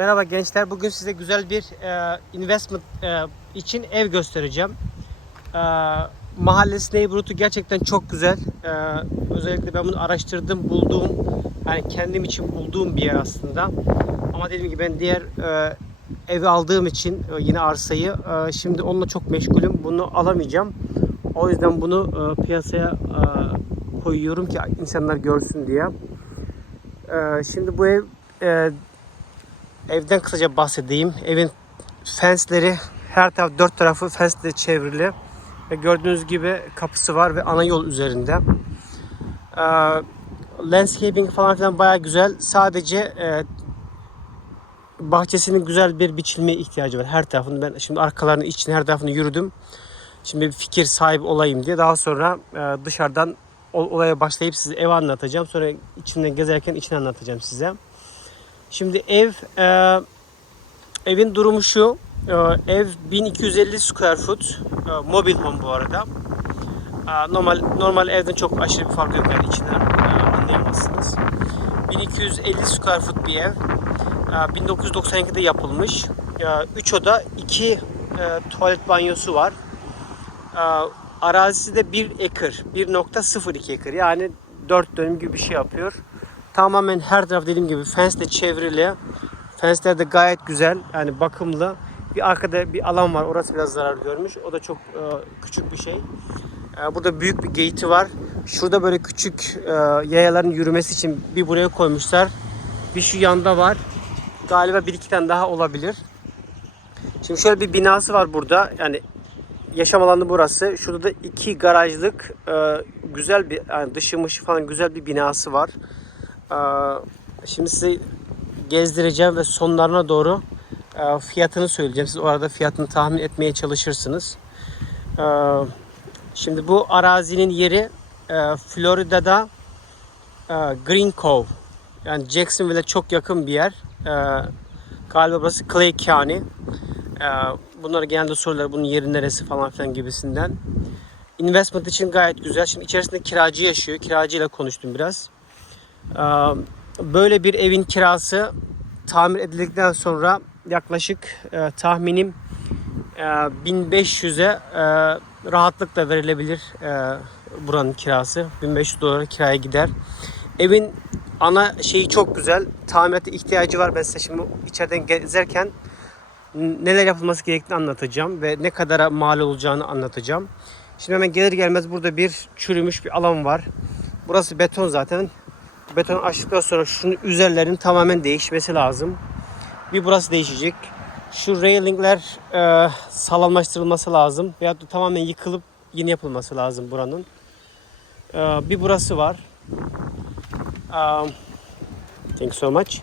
Merhaba gençler. Bugün size güzel bir e, investment e, için ev göstereceğim. E, mahallesi neighborhood'u gerçekten çok güzel. E, özellikle ben bunu araştırdım, bulduğum, yani kendim için bulduğum bir yer aslında. Ama dediğim gibi ben diğer e, evi aldığım için e, yine arsayı e, şimdi onunla çok meşgulüm. Bunu alamayacağım. O yüzden bunu e, piyasaya e, koyuyorum ki insanlar görsün diye. E, şimdi bu ev e, Evden kısaca bahsedeyim. Evin fensleri her taraf dört tarafı fensle çevrili ve gördüğünüz gibi kapısı var ve ana yol üzerinde. Ee, landscaping falan filan baya güzel. Sadece e, bahçesinin güzel bir biçilmeye ihtiyacı var. Her tarafını ben şimdi arkalarını içine her tarafını yürüdüm. Şimdi bir fikir sahibi olayım diye. Daha sonra e, dışarıdan olaya başlayıp size ev anlatacağım. Sonra içinden gezerken içini anlatacağım size. Şimdi ev e, evin durumu şu. E, ev 1250 square foot. E, mobil home bu arada. E, normal normal evden çok aşırı bir fark yok yani içinden e, anlayamazsınız. 1250 square foot bir ev. E, 1992'de yapılmış. 3 oda, 2 tuvalet banyosu var. E, arazisi de 1 acre. 1.02 acre. Yani 4 dönüm gibi bir şey yapıyor. Tamamen her taraf dediğim gibi fensle çevrili. Fensler de gayet güzel. Yani bakımlı. Bir arkada bir alan var. Orası biraz zarar görmüş. O da çok e, küçük bir şey. E, burada büyük bir gate'i var. Şurada böyle küçük e, yayaların yürümesi için bir buraya koymuşlar. Bir şu yanda var. Galiba bir iki tane daha olabilir. Şimdi şöyle bir binası var burada. Yani yaşam alanı burası. Şurada da iki garajlık e, güzel bir yani dışı falan güzel bir binası var. Ee, Şimdi size gezdireceğim ve sonlarına doğru e, fiyatını söyleyeceğim. Siz o arada fiyatını tahmin etmeye çalışırsınız. Ee, Şimdi bu arazinin yeri e, Florida'da e, Green Cove. Yani Jacksonville'e çok yakın bir yer. Galiba burası Clay County. Ee, Bunlar genelde sorular bunun yeri neresi falan filan gibisinden. Investment için gayet güzel. Şimdi içerisinde kiracı yaşıyor. Kiracıyla konuştum biraz. Ee, Böyle bir evin kirası tamir edildikten sonra yaklaşık e, tahminim e, 1500'e e, rahatlıkla verilebilir e, buranın kirası. 1500 dolara kiraya gider. Evin ana şeyi çok güzel. Tamirate ihtiyacı var. Ben size şimdi içeriden gezerken neler yapılması gerektiğini anlatacağım ve ne kadara mal olacağını anlatacağım. Şimdi hemen gelir gelmez burada bir çürümüş bir alan var. Burası beton zaten. Beton açtıktan sonra şunun üzerlerinin tamamen değişmesi lazım. Bir burası değişecek. Şu railingler e, sağlamlaştırılması lazım. Veyahut da tamamen yıkılıp yeni yapılması lazım buranın. E, bir burası var. Um, thank you so much.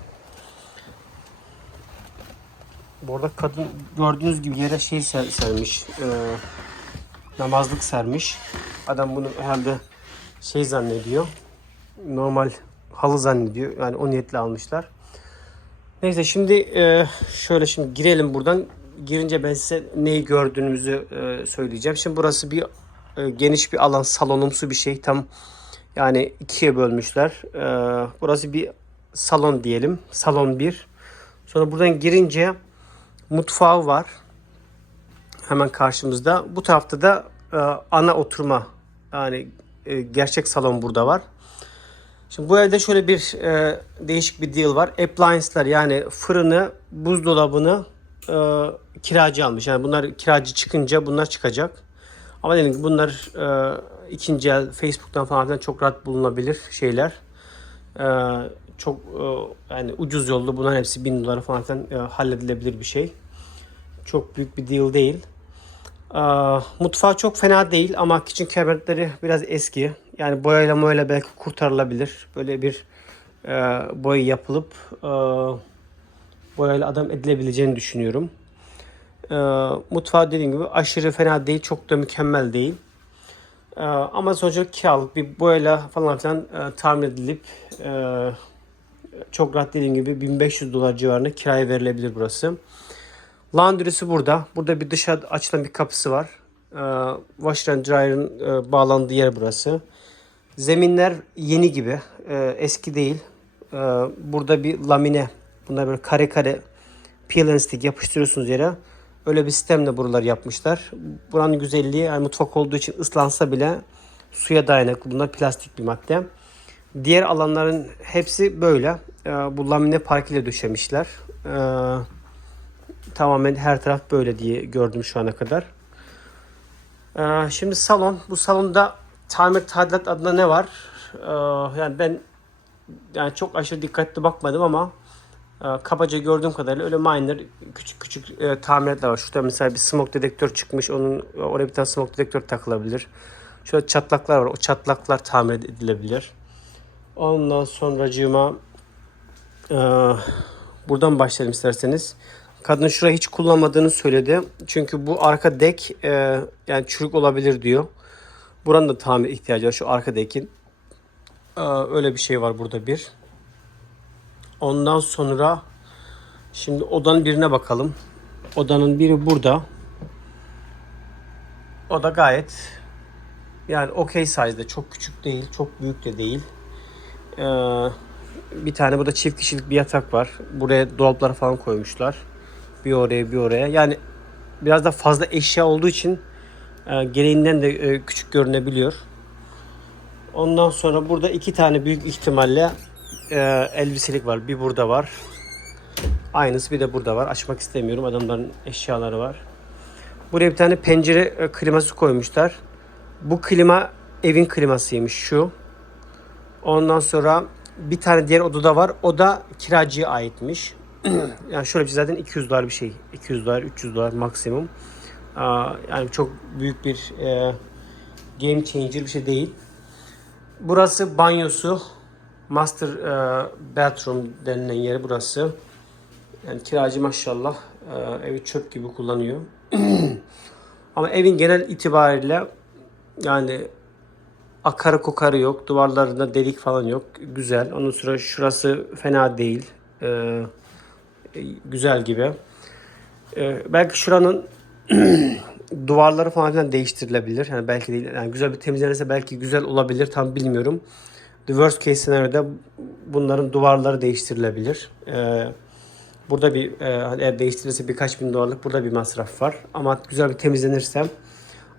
Bu arada kadın gördüğünüz gibi yere şey ser, sermiş. e, namazlık sermiş. Adam bunu herhalde şey zannediyor. Normal halı zannediyor. Yani o niyetle almışlar. Neyse şimdi e, şöyle şimdi girelim buradan. Girince ben size neyi gördüğünüzü e, söyleyeceğim. Şimdi burası bir e, geniş bir alan, salonumsu bir şey. Tam yani ikiye bölmüşler. Burası bir salon diyelim. Salon 1. Sonra buradan girince mutfağı var. Hemen karşımızda. Bu tarafta da ana oturma yani gerçek salon burada var. Şimdi bu evde şöyle bir e, değişik bir deal var. Appliance'lar yani fırını, buzdolabını e, kiracı almış. Yani bunlar kiracı çıkınca bunlar çıkacak. Ama dedim ki bunlar e, ikinci el Facebook'tan falan filan çok rahat bulunabilir şeyler. E, çok e, yani ucuz yolda bunların hepsi 1000 dolara falan filan e, halledilebilir bir şey. Çok büyük bir deal değil. Ee, mutfağı çok fena değil ama kitchen cabinetleri biraz eski. Yani boyayla boyayla belki kurtarılabilir. Böyle bir e, boya yapılıp e, boyayla adam edilebileceğini düşünüyorum. E, mutfağı dediğim gibi aşırı fena değil. Çok da mükemmel değil. E, ama sonuçta kiralık bir boyayla falan filan e, tamir edilip e, çok rahat dediğim gibi 1500 dolar civarında kiraya verilebilir burası. Laundry'si burada. Burada bir dışarı açılan bir kapısı var. Ee, washer and dryer'ın e, bağlandığı yer burası. Zeminler yeni gibi. e, eski değil. Ee, burada bir lamine. Bunlar böyle kare kare peel and stick yapıştırıyorsunuz yere. Öyle bir sistemle buraları yapmışlar. Buranın güzelliği yani mutfak olduğu için ıslansa bile suya dayanıklı. Bunlar plastik bir madde. Diğer alanların hepsi böyle. Ee, bu lamine park ile döşemişler. Ee, tamamen her taraf böyle diye gördüm şu ana kadar. Ee, şimdi salon. Bu salonda tamir tadilat adına ne var? Ee, yani ben yani çok aşırı dikkatli bakmadım ama e, kabaca gördüğüm kadarıyla öyle minor küçük küçük e, tamiratlar var. Şurada mesela bir smoke dedektör çıkmış. Onun oraya bir tane smoke dedektör takılabilir. Şöyle çatlaklar var. O çatlaklar tamir edilebilir. Ondan sonracığıma e, buradan başlayalım isterseniz. Kadın şurayı hiç kullanmadığını söyledi. Çünkü bu arka dek e, yani çürük olabilir diyor. Buranın da tamir ihtiyacı var şu arka dekin. E, öyle bir şey var burada bir. Ondan sonra şimdi odanın birine bakalım. Odanın biri burada. O da gayet yani okey size'de çok küçük değil, çok büyük de değil. Ee, bir tane burada çift kişilik bir yatak var. Buraya dolaplar falan koymuşlar. Bir oraya bir oraya. Yani biraz da fazla eşya olduğu için e, gereğinden de e, küçük görünebiliyor. Ondan sonra burada iki tane büyük ihtimalle e, elbiselik var. Bir burada var. Aynısı bir de burada var. Açmak istemiyorum. Adamların eşyaları var. Buraya bir tane pencere kliması koymuşlar. Bu klima evin klimasıymış şu. Ondan sonra bir tane diğer odada var. O da kiracıya aitmiş. yani şöyle bir şey zaten 200 dolar bir şey. 200 dolar, 300 dolar maksimum. Yani çok büyük bir e, game changer bir şey değil. Burası banyosu. Master e, bathroom denilen yeri burası. Yani kiracı maşallah e, evi çöp gibi kullanıyor. Ama evin genel itibariyle yani akarı kokarı yok. Duvarlarında delik falan yok. Güzel. Ondan sonra şurası fena değil. Ee, güzel gibi. Ee, belki şuranın duvarları falan filan değiştirilebilir. Yani belki değil. Yani güzel bir temizlenirse belki güzel olabilir. Tam bilmiyorum. The worst case senaryo'da bunların duvarları değiştirilebilir. Ee, burada bir e, hani eğer değiştirirse birkaç bin dolarlık burada bir masraf var. Ama güzel bir temizlenirse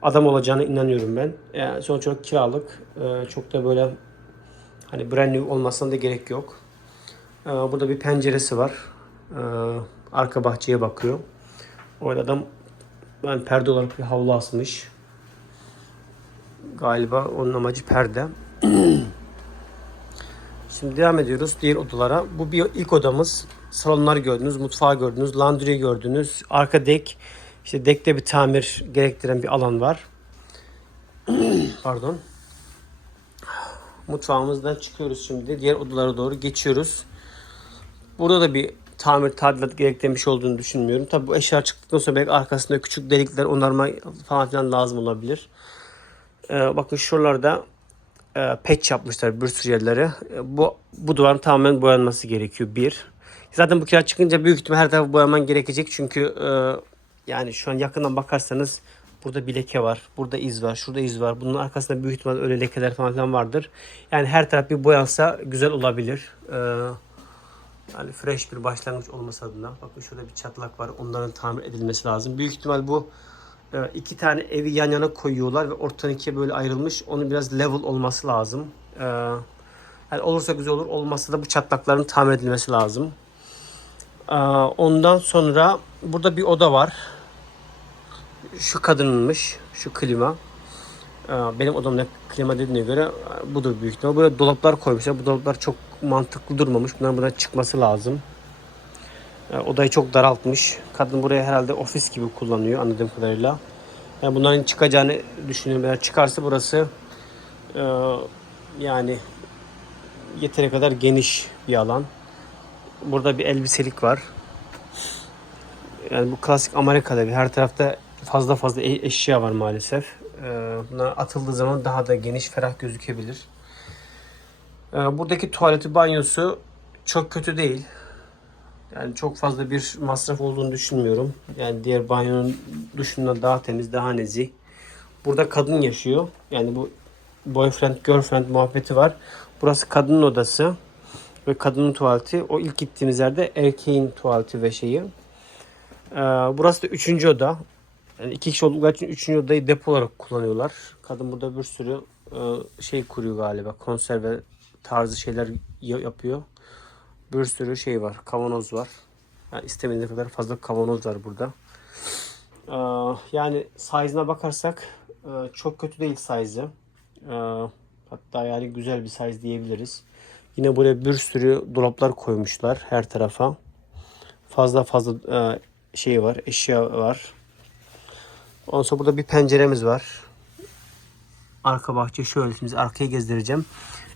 adam olacağına inanıyorum ben. Yani sonuç olarak kiralık. Ee, çok da böyle hani brand new olmasına da gerek yok. Ee, burada bir penceresi var. Ee, arka bahçeye bakıyor. Orada adam yani perde olarak bir havlu asmış. Galiba onun amacı perde. Şimdi devam ediyoruz diğer odalara. Bu bir ilk odamız. Salonlar gördünüz, mutfağı gördünüz, laundry gördünüz. Arka dek, işte dekte bir tamir gerektiren bir alan var. Pardon. Mutfağımızdan çıkıyoruz şimdi. Diğer odalara doğru geçiyoruz. Burada da bir tamir tadilat gerektiren bir şey olduğunu düşünmüyorum. Tabi bu eşya çıktıktan sonra belki arkasında küçük delikler onarma falan filan lazım olabilir. Ee, bakın şuralarda e, patch yapmışlar bir sürü yerlere. E, bu, bu duvarın tamamen boyanması gerekiyor bir. Zaten bu kira çıkınca büyük ihtimal her tarafı boyaman gerekecek çünkü e, yani şu an yakından bakarsanız burada bir leke var, burada iz var, şurada iz var. Bunun arkasında büyük ihtimal öyle lekeler falan filan vardır. Yani her taraf bir boyansa güzel olabilir. E, yani fresh bir başlangıç olması adına. Bakın şurada bir çatlak var. Onların tamir edilmesi lazım. Büyük ihtimal bu e, iki tane evi yan yana koyuyorlar ve ortadan ikiye böyle ayrılmış. Onun biraz level olması lazım. E, yani olursa güzel olur. Olmazsa da bu çatlakların tamir edilmesi lazım. E, ondan sonra burada bir oda var. Şu kadınmış. Şu klima. Benim odamda klima dediğine göre budur büyük ihtimal. Böyle dolaplar koymuşlar. Bu dolaplar çok mantıklı durmamış. Bunların buradan çıkması lazım. E, odayı çok daraltmış. Kadın buraya herhalde ofis gibi kullanıyor anladığım kadarıyla. Yani bunların çıkacağını düşünüyorum. Eğer çıkarsa burası e, yani yeteri kadar geniş bir alan. Burada bir elbiselik var. Yani bu klasik Amerika'da bir her tarafta fazla fazla e- eşya var maalesef. E, bunlar atıldığı zaman daha da geniş, ferah gözükebilir. E, buradaki tuvaleti, banyosu çok kötü değil. Yani çok fazla bir masraf olduğunu düşünmüyorum. Yani diğer banyonun duşundan daha temiz, daha nezih. Burada kadın yaşıyor. Yani bu boyfriend, girlfriend muhabbeti var. Burası kadının odası ve kadının tuvaleti. O ilk gittiğimiz yerde erkeğin tuvaleti ve şeyi. Ee, burası da üçüncü oda. Yani iki kişi oldukları için üçüncü odayı depo olarak kullanıyorlar. Kadın burada bir sürü e, şey kuruyor galiba. Konserve tarzı şeyler ya- yapıyor. Bir sürü şey var. Kavanoz var. Yani istemediğiniz kadar fazla kavanoz var burada. Ee, yani size'ına bakarsak e, çok kötü değil size'ı. Ee, hatta yani güzel bir size diyebiliriz. Yine buraya bir sürü dolaplar koymuşlar her tarafa. Fazla fazla e, şey var, eşya var. Ondan sonra burada bir penceremiz var. Arka bahçe şöyle şimdi arkaya gezdireceğim.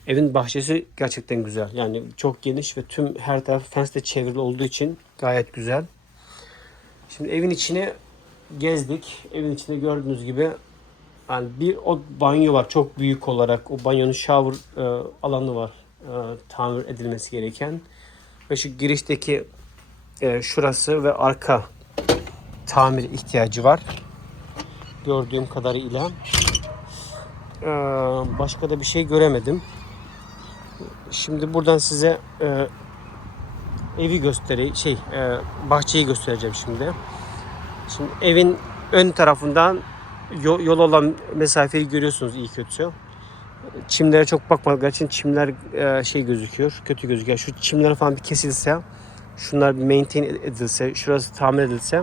Evin bahçesi gerçekten güzel. Yani çok geniş ve tüm her taraf fensle çevrili olduğu için gayet güzel. Şimdi evin içine gezdik. Evin içinde gördüğünüz gibi yani bir o banyo var çok büyük olarak. O banyonun shower e, alanı var. e, tamir edilmesi gereken. Ve şu girişteki e, şurası ve arka tamir ihtiyacı var. Gördüğüm kadarıyla. E, başka da bir şey göremedim. Şimdi buradan size e, evi göstereyim. Şey, e, bahçeyi göstereceğim şimdi. Şimdi evin ön tarafından yol, yol olan mesafeyi görüyorsunuz iyi kötü. Çimlere çok bakmadıkları için çimler e, şey gözüküyor, kötü gözüküyor. Şu çimler falan bir kesilse, şunlar bir maintain edilse, şurası tamir edilse,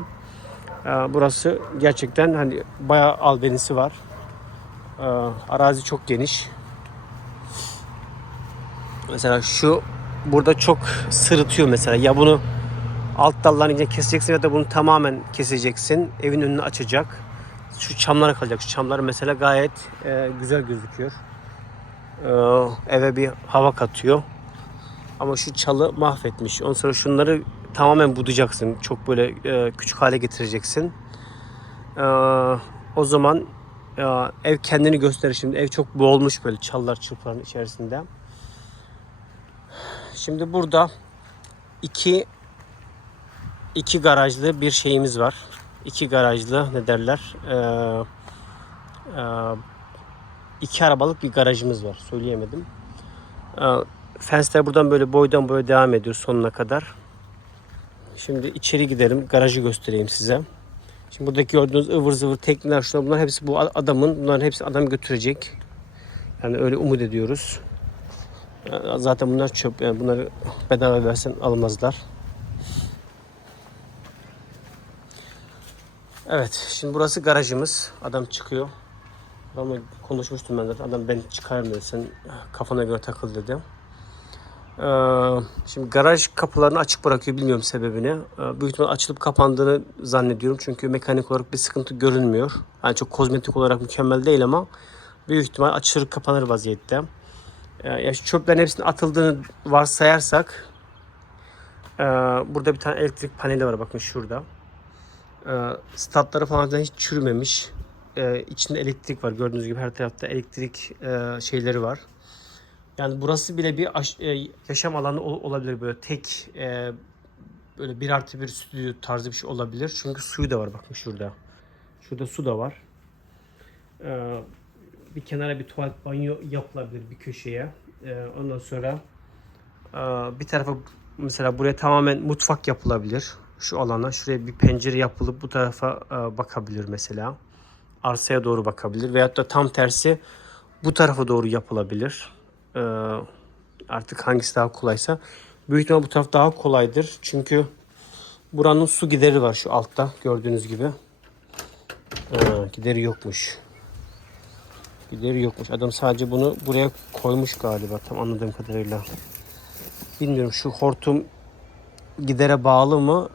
e, burası gerçekten hani bayağı albenisi var. E, arazi çok geniş. Mesela şu burada çok sırıtıyor mesela. Ya bunu alt dallarını iyice keseceksin ya da bunu tamamen keseceksin. Evin önünü açacak. Şu çamlara kalacak. Şu çamlar mesela gayet e, güzel gözüküyor. E, eve bir hava katıyor. Ama şu çalı mahvetmiş. Ondan sonra şunları tamamen budayacaksın. Çok böyle e, küçük hale getireceksin. E, o zaman e, ev kendini gösterir şimdi. Ev çok boğulmuş böyle çallar çırpların içerisinde. Şimdi burada iki iki garajlı bir şeyimiz var. İki garajlı ne derler? Ee, e, iki arabalık bir garajımız var. Söyleyemedim. Ee, fensler buradan böyle boydan boya devam ediyor sonuna kadar. Şimdi içeri gidelim. Garajı göstereyim size. Şimdi buradaki gördüğünüz ıvır zıvır tekneler şunlar bunlar hepsi bu adamın. Bunların hepsi adam götürecek. Yani öyle umut ediyoruz. Ee, Zaten bunlar çöp. Yani bunları bedava versen almazlar. Evet, şimdi burası garajımız. Adam çıkıyor. Adamla konuşmuştum ben zaten. Adam ben çıkarım dedi. Sen kafana göre takıl dedi. Ee, şimdi garaj kapılarını açık bırakıyor. Bilmiyorum sebebini. Ee, büyük ihtimal açılıp kapandığını zannediyorum. Çünkü mekanik olarak bir sıkıntı görünmüyor. Yani çok kozmetik olarak mükemmel değil ama büyük ihtimal açılır kapanır vaziyette. Ya çöplerin hepsinin atıldığını varsayarsak ee, burada bir tane elektrik paneli var bakın şurada. Ee, statları falan hiç çürümemiş. Ee, içinde elektrik var. Gördüğünüz gibi her tarafta elektrik e, şeyleri var. Yani burası bile bir aş- e, yaşam alanı ol- olabilir böyle tek e, böyle bir artı bir stüdyo tarzı bir şey olabilir. Çünkü suyu da var bakın şurada. Şurada su da var. Bir kenara bir tuvalet banyo yapılabilir bir köşeye. Ee, ondan sonra e, bir tarafa mesela buraya tamamen mutfak yapılabilir. Şu alana şuraya bir pencere yapılıp bu tarafa e, bakabilir mesela. Arsaya doğru bakabilir. Veyahut da tam tersi bu tarafa doğru yapılabilir. Ee, artık hangisi daha kolaysa. Büyük ihtimal bu taraf daha kolaydır. Çünkü buranın su gideri var şu altta gördüğünüz gibi. Gideri yokmuş. Gideri yokmuş. Adam sadece bunu buraya koymuş galiba tam anladığım kadarıyla. Bilmiyorum şu hortum gidere bağlı mı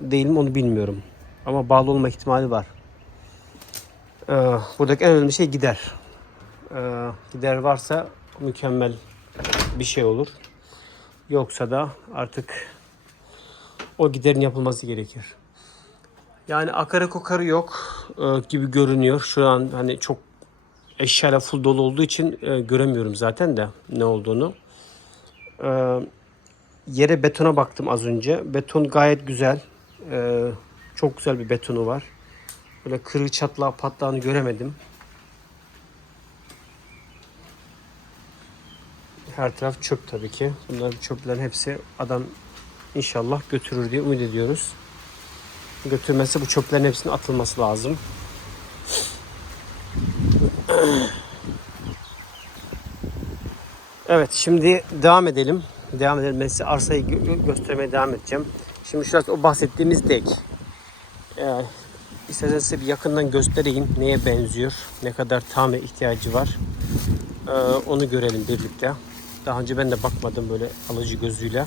değil mi onu bilmiyorum. Ama bağlı olma ihtimali var. Ee, buradaki en önemli şey gider. Ee, gider varsa mükemmel bir şey olur. Yoksa da artık o giderin yapılması gerekir. Yani akarı kokarı yok e, gibi görünüyor. Şu an hani çok eşyayla full dolu olduğu için e, göremiyorum zaten de ne olduğunu. E, yere betona baktım az önce. Beton gayet güzel. E, çok güzel bir betonu var. Böyle kırığı çatlağı patlağını göremedim. Her taraf çöp tabii ki. Bunların çöplerin hepsi adam inşallah götürür diye umut ediyoruz. götürmesi bu çöplerin hepsinin atılması lazım. Evet şimdi devam edelim. Devam edelim. Ben size arsayı gö- gö- göstermeye devam edeceğim. Şimdi şurası o bahsettiğimiz dek. Ee, isterseniz size bir yakından göstereyim neye benziyor, ne kadar tamir ihtiyacı var. Ee, onu görelim birlikte. Daha önce ben de bakmadım böyle alıcı gözüyle.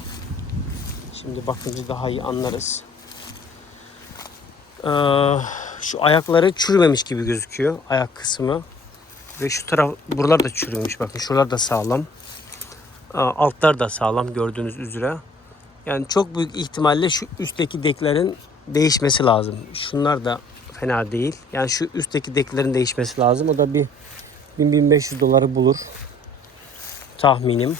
Şimdi bakınca daha iyi anlarız. Ee, şu ayakları çürümemiş gibi gözüküyor. Ayak kısmı. Ve şu taraf buralar da çürümüş. Bakın şuralar da sağlam. Altlar da sağlam gördüğünüz üzere. Yani çok büyük ihtimalle şu üstteki deklerin değişmesi lazım. Şunlar da fena değil. Yani şu üstteki deklerin değişmesi lazım. O da bir 1000-1500 doları bulur. Tahminim.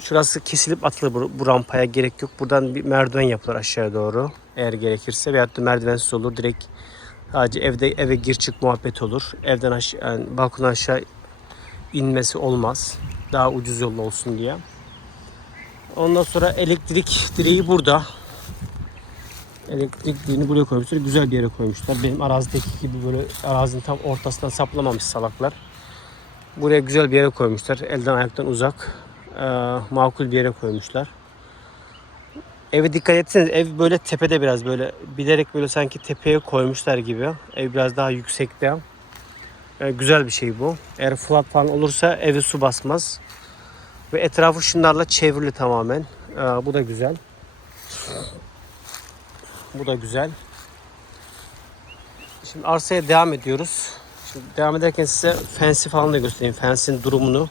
Şurası kesilip atılır bu, bu rampaya gerek yok. Buradan bir merdiven yapılır aşağıya doğru. Eğer gerekirse veyahut da merdivensiz olur. Direkt sadece evde eve gir çık muhabbet olur. Evden aşağı yani balkona aşağı inmesi olmaz. Daha ucuz yol olsun diye. Ondan sonra elektrik direği burada. Elektrik direğini buraya koymuşlar. Güzel bir yere koymuşlar. Benim arazideki gibi böyle arazinin tam ortasından saplamamış salaklar. Buraya güzel bir yere koymuşlar. Elden ayaktan uzak. Ee, makul bir yere koymuşlar. Eve dikkat etseniz ev böyle tepede biraz böyle bilerek böyle sanki tepeye koymuşlar gibi. Ev biraz daha yüksekte. Ee, güzel bir şey bu. Eğer flood falan olursa evi su basmaz. Ve etrafı şunlarla çevrili tamamen. Ee, bu da güzel. Bu da güzel. Şimdi arsaya devam ediyoruz. Şimdi devam ederken size fensi falan da göstereyim. Fensin durumunu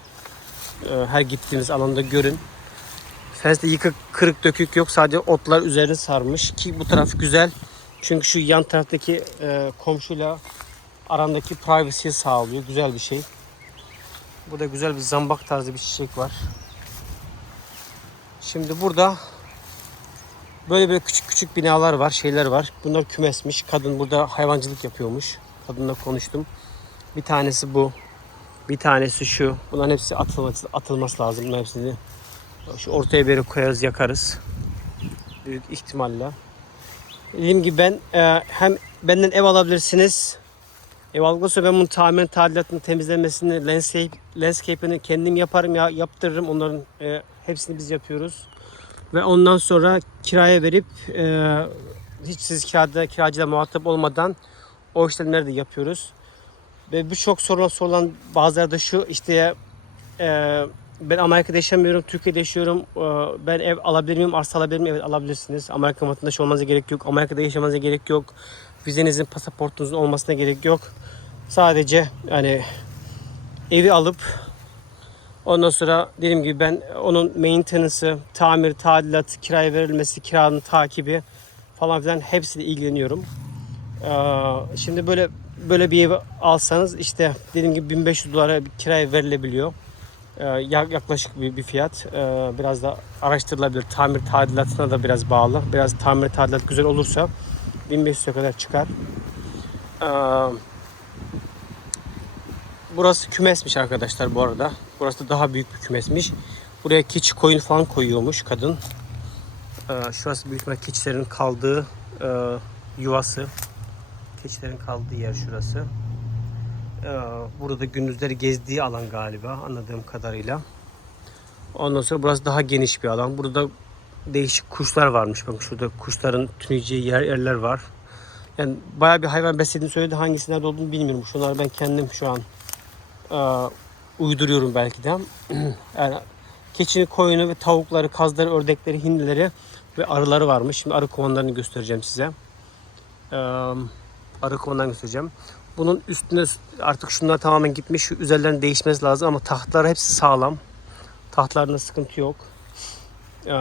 e, her gittiğiniz alanda görün. Fenste yıkık, kırık, dökük yok. Sadece otlar üzerine sarmış ki bu taraf güzel. Çünkü şu yan taraftaki e, komşuyla arandaki privacy'yi sağlıyor. Güzel bir şey. Burada güzel bir zambak tarzı bir çiçek var. Şimdi burada böyle böyle küçük küçük binalar var, şeyler var. Bunlar kümesmiş. Kadın burada hayvancılık yapıyormuş. Kadınla konuştum. Bir tanesi bu. Bir tanesi şu. Bunların hepsi atılması, atılması lazım. Bunların hepsini şu ortaya yere koyarız, yakarız. Büyük ihtimalle. Dediğim gibi ben e, hem benden ev alabilirsiniz. Ev sonra ben bunun tamamen tadilatını, temizlemesini, landscape, landscape'ini kendim yaparım ya yaptırırım. Onların e, hepsini biz yapıyoruz. Ve ondan sonra kiraya verip e, hiç siz kirada, kiracıyla muhatap olmadan o işlemleri de yapıyoruz. Ve birçok sorulan sorulan bazıları da şu işte e, ben Amerika'da yaşamıyorum, Türkiye'de yaşıyorum. E, ben ev alabilir miyim, arsa alabilir miyim? Evet alabilirsiniz. Amerika vatandaşı olmanıza gerek yok. Amerika'da yaşamanıza gerek yok. Vizenizin, pasaportunuzun olmasına gerek yok. Sadece yani evi alıp ondan sonra dediğim gibi ben onun maintenance'ı, tamir, tadilat, kiraya verilmesi, kiranın takibi falan filan hepsiyle ilgileniyorum. Ee, şimdi böyle böyle bir ev alsanız işte dediğim gibi 1500 dolara bir kiraya verilebiliyor. Ee, ya- yaklaşık bir, bir fiyat. Ee, biraz da araştırılabilir. Tamir tadilatına da biraz bağlı. Biraz tamir tadilat güzel olursa 1500'e kadar çıkar. Ee, burası kümesmiş arkadaşlar bu arada. Burası da daha büyük bir kümesmiş. Buraya keçi koyun falan koyuyormuş kadın. Şurası büyük ihtimalle keçilerin kaldığı e, yuvası. Keçilerin kaldığı yer şurası. Ee, burada gündüzleri gezdiği alan galiba anladığım kadarıyla. Ondan sonra burası daha geniş bir alan. Burada değişik kuşlar varmış. Bakın şurada kuşların tüneyeceği yer, yerler var. Yani bayağı bir hayvan beslediğini söyledi. Hangisi nerede olduğunu bilmiyorum. Şunları ben kendim şu an e, uyduruyorum belki de. yani keçini, koyunu ve tavukları, kazları, ördekleri, hindileri ve arıları varmış. Şimdi arı kovanlarını göstereceğim size. Ee, arı kovanlarını göstereceğim. Bunun üstüne artık şunlar tamamen gitmiş. Şu üzerlerin değişmesi lazım ama tahtlar hepsi sağlam. Tahtlarında sıkıntı yok. Ee,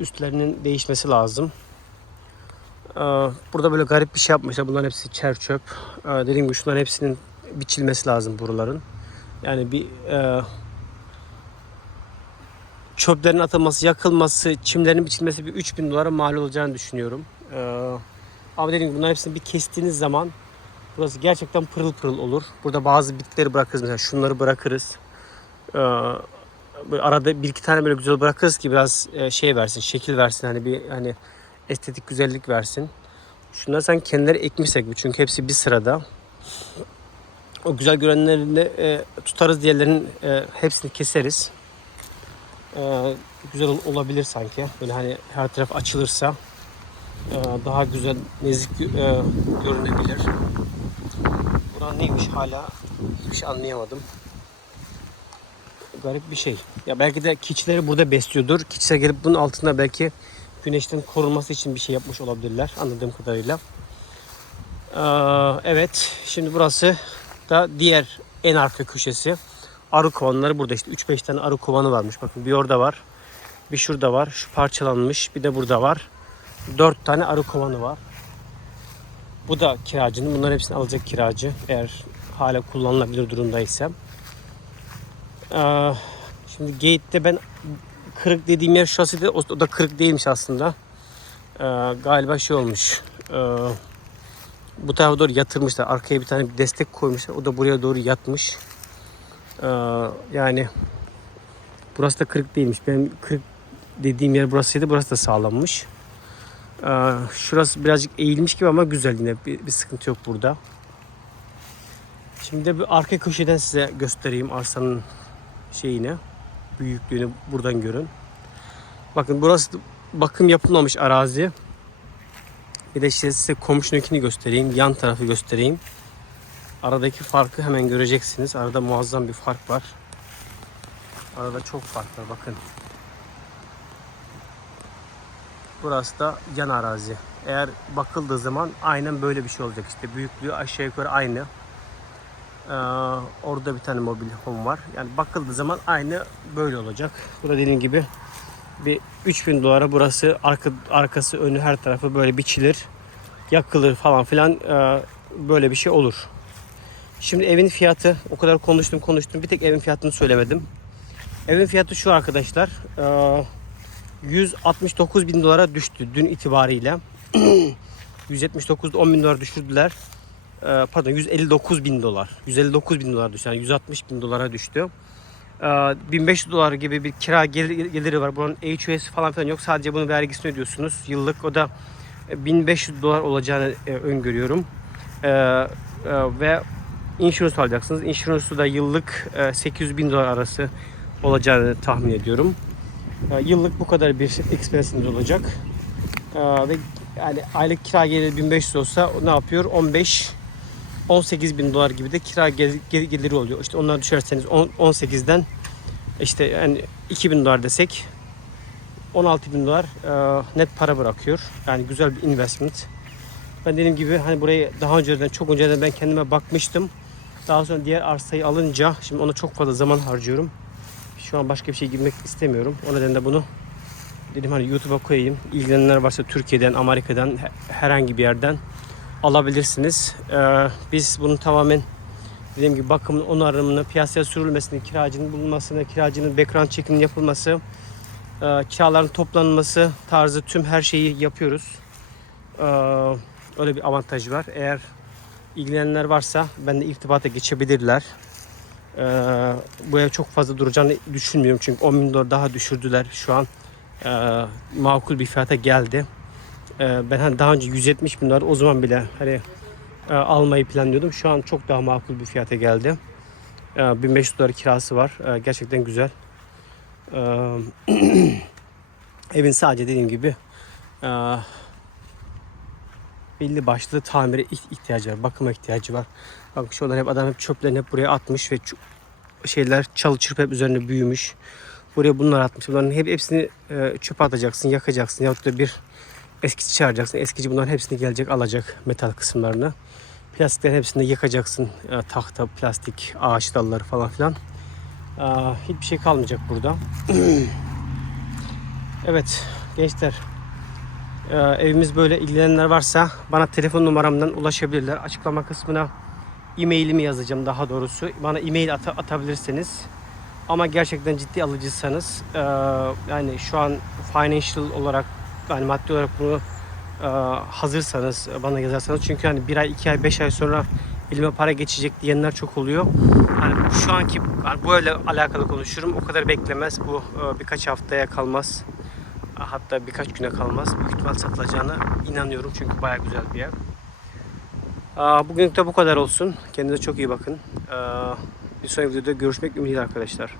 üstlerinin değişmesi lazım. Ee, burada böyle garip bir şey yapmışlar. Bunların hepsi çer çöp. Ee, dediğim gibi şunların hepsinin biçilmesi lazım buraların. Yani bir e, çöplerin atılması, yakılması, çimlerin biçilmesi bir 3000 dolara mal olacağını düşünüyorum. Ama dediğim gibi bunların hepsini bir kestiğiniz zaman burası gerçekten pırıl pırıl olur. Burada bazı bitkileri bırakırız mesela şunları bırakırız. Ee, böyle arada bir iki tane böyle güzel bırakırız ki biraz e, şey versin, şekil versin hani bir hani estetik güzellik versin. Şunları sen kendileri ekmişsek bu çünkü hepsi bir sırada. O güzel görenlerini e, tutarız diğerlerinin e, hepsini keseriz. Güzel ol- olabilir sanki. Böyle hani her taraf açılırsa daha güzel nezik görünebilir. Buran neymiş hala hiçbir şey anlayamadım. Garip bir şey. Ya belki de keçileri burada besliyordur. Keçiler gelip bunun altında belki güneşten korunması için bir şey yapmış olabilirler anladığım kadarıyla. Ee, evet şimdi burası da diğer en arka köşesi. Arı kovanları burada işte 3-5 tane arı kovanı varmış. Bakın bir orada var. Bir şurada var. Şu parçalanmış. Bir de burada var. 4 tane arı kovanı var. Bu da kiracının. Bunların hepsini alacak kiracı. Eğer hala kullanılabilir durumdaysa. Ee, şimdi gate'de ben kırık dediğim yer şaside o o da kırık değilmiş aslında. Ee, galiba şey olmuş. Ee, bu tarafa doğru yatırmışlar. Arkaya bir tane bir destek koymuşlar. O da buraya doğru yatmış. Ee, yani burası da kırık değilmiş. Benim kırık dediğim yer burasıydı. Burası da sağlammış. Ee, şurası birazcık eğilmiş gibi ama güzel yine. Bir, bir sıkıntı yok burada. Şimdi de bir arka köşeden size göstereyim arsanın şeyini. Büyüklüğünü buradan görün. Bakın burası bakım yapılmamış arazi. Bir de işte size komşununkini göstereyim. Yan tarafı göstereyim. Aradaki farkı hemen göreceksiniz. Arada muazzam bir fark var. Arada çok fark var bakın. Burası da yan arazi. Eğer bakıldığı zaman aynen böyle bir şey olacak. İşte büyüklüğü aşağı yukarı aynı. Ee, orada bir tane mobil home var. Yani bakıldığı zaman aynı böyle olacak. Burada dediğim gibi bir 3000 dolara burası arka, arkası önü her tarafı böyle biçilir. Yakılır falan filan Ee, böyle bir şey olur. Şimdi evin fiyatı o kadar konuştum konuştum bir tek evin fiyatını söylemedim. Evin fiyatı şu arkadaşlar. Ee, 169 bin dolara düştü dün itibariyle. 179'da 10 bin dolar düşürdüler. Ee, pardon 159 bin dolar. 159 bin dolar düştü. Yani 160 bin dolara düştü. Ee, 1500 dolar gibi bir kira gelir- geliri var. Bunun HOS falan filan yok. Sadece bunun vergisini ödüyorsunuz. Yıllık o da e, 1500 dolar olacağını e, öngörüyorum. Ee, e, ve insurance alacaksınız. Insurance'ı da yıllık e, 800 bin dolar arası olacağını tahmin ediyorum. Ee, yıllık bu kadar bir expensiniz olacak. Ee, ve yani aylık kira geliri 1500 olsa ne yapıyor? 15 18 bin dolar gibi de kira gel- gel- geliri oluyor. İşte onları düşerseniz on- 18'den işte yani 2000 dolar desek 16 bin dolar e, net para bırakıyor. Yani güzel bir investment. Ben dediğim gibi hani burayı daha önceden çok önceden ben kendime bakmıştım. Daha sonra diğer arsayı alınca şimdi ona çok fazla zaman harcıyorum. Şu an başka bir şey girmek istemiyorum. O nedenle bunu dedim hani YouTube'a koyayım. İlgilenenler varsa Türkiye'den, Amerika'dan he- herhangi bir yerden alabilirsiniz. Ee, biz bunun tamamen dediğim gibi bakımını, onarımını, piyasaya sürülmesini, kiracının bulunmasını, kiracının background check'inin yapılması, e, kiraların toplanması tarzı tüm her şeyi yapıyoruz. Ee, öyle bir avantajı var. Eğer ilgilenenler varsa benimle irtibata geçebilirler. Ee, bu ev çok fazla duracağını düşünmüyorum çünkü 10 bin dolar daha düşürdüler şu an e, makul bir fiyata geldi. E, ben hani daha önce 170 bin dolar o zaman bile hani e, almayı planlıyordum. Şu an çok daha makul bir fiyata geldi. E, 1500 dolar kirası var. E, gerçekten güzel. E, evin sadece dediğim gibi e, belli başlı tamire iht- ihtiyacı var. Bakıma ihtiyacı var. Bak şuradan hep adam hep çöplerini hep buraya atmış ve şeyler çalı çırp hep üzerine büyümüş. Buraya bunlar atmış. Bunların hep hepsini e, çöpe atacaksın, yakacaksın. Yahut da bir eskici çağıracaksın. Eskici bunların hepsini gelecek alacak metal kısımlarını. Plastiklerin hepsini yakacaksın. E, tahta, plastik, ağaç dalları falan filan. E, hiçbir şey kalmayacak burada. evet gençler. e, evimiz böyle ilgilenenler varsa bana telefon numaramdan ulaşabilirler. Açıklama kısmına e-mailimi yazacağım daha doğrusu. Bana e-mail ata- atabilirsiniz. Ama gerçekten ciddi alıcıysanız e, yani şu an financial olarak yani maddi olarak bunu e, hazırsanız bana yazarsanız çünkü hani bir ay iki ay beş ay sonra elime para geçecek diyenler çok oluyor. Hani şu anki yani böyle alakalı konuşurum o kadar beklemez bu e, birkaç haftaya kalmaz. Hatta birkaç güne kalmaz. Büyük ihtimal satılacağına inanıyorum çünkü baya güzel bir yer. Aa, Bugünlük de bu kadar olsun. Kendinize çok iyi bakın. Aa, Bir sonraki videoda görüşmek ümidiyle arkadaşlar.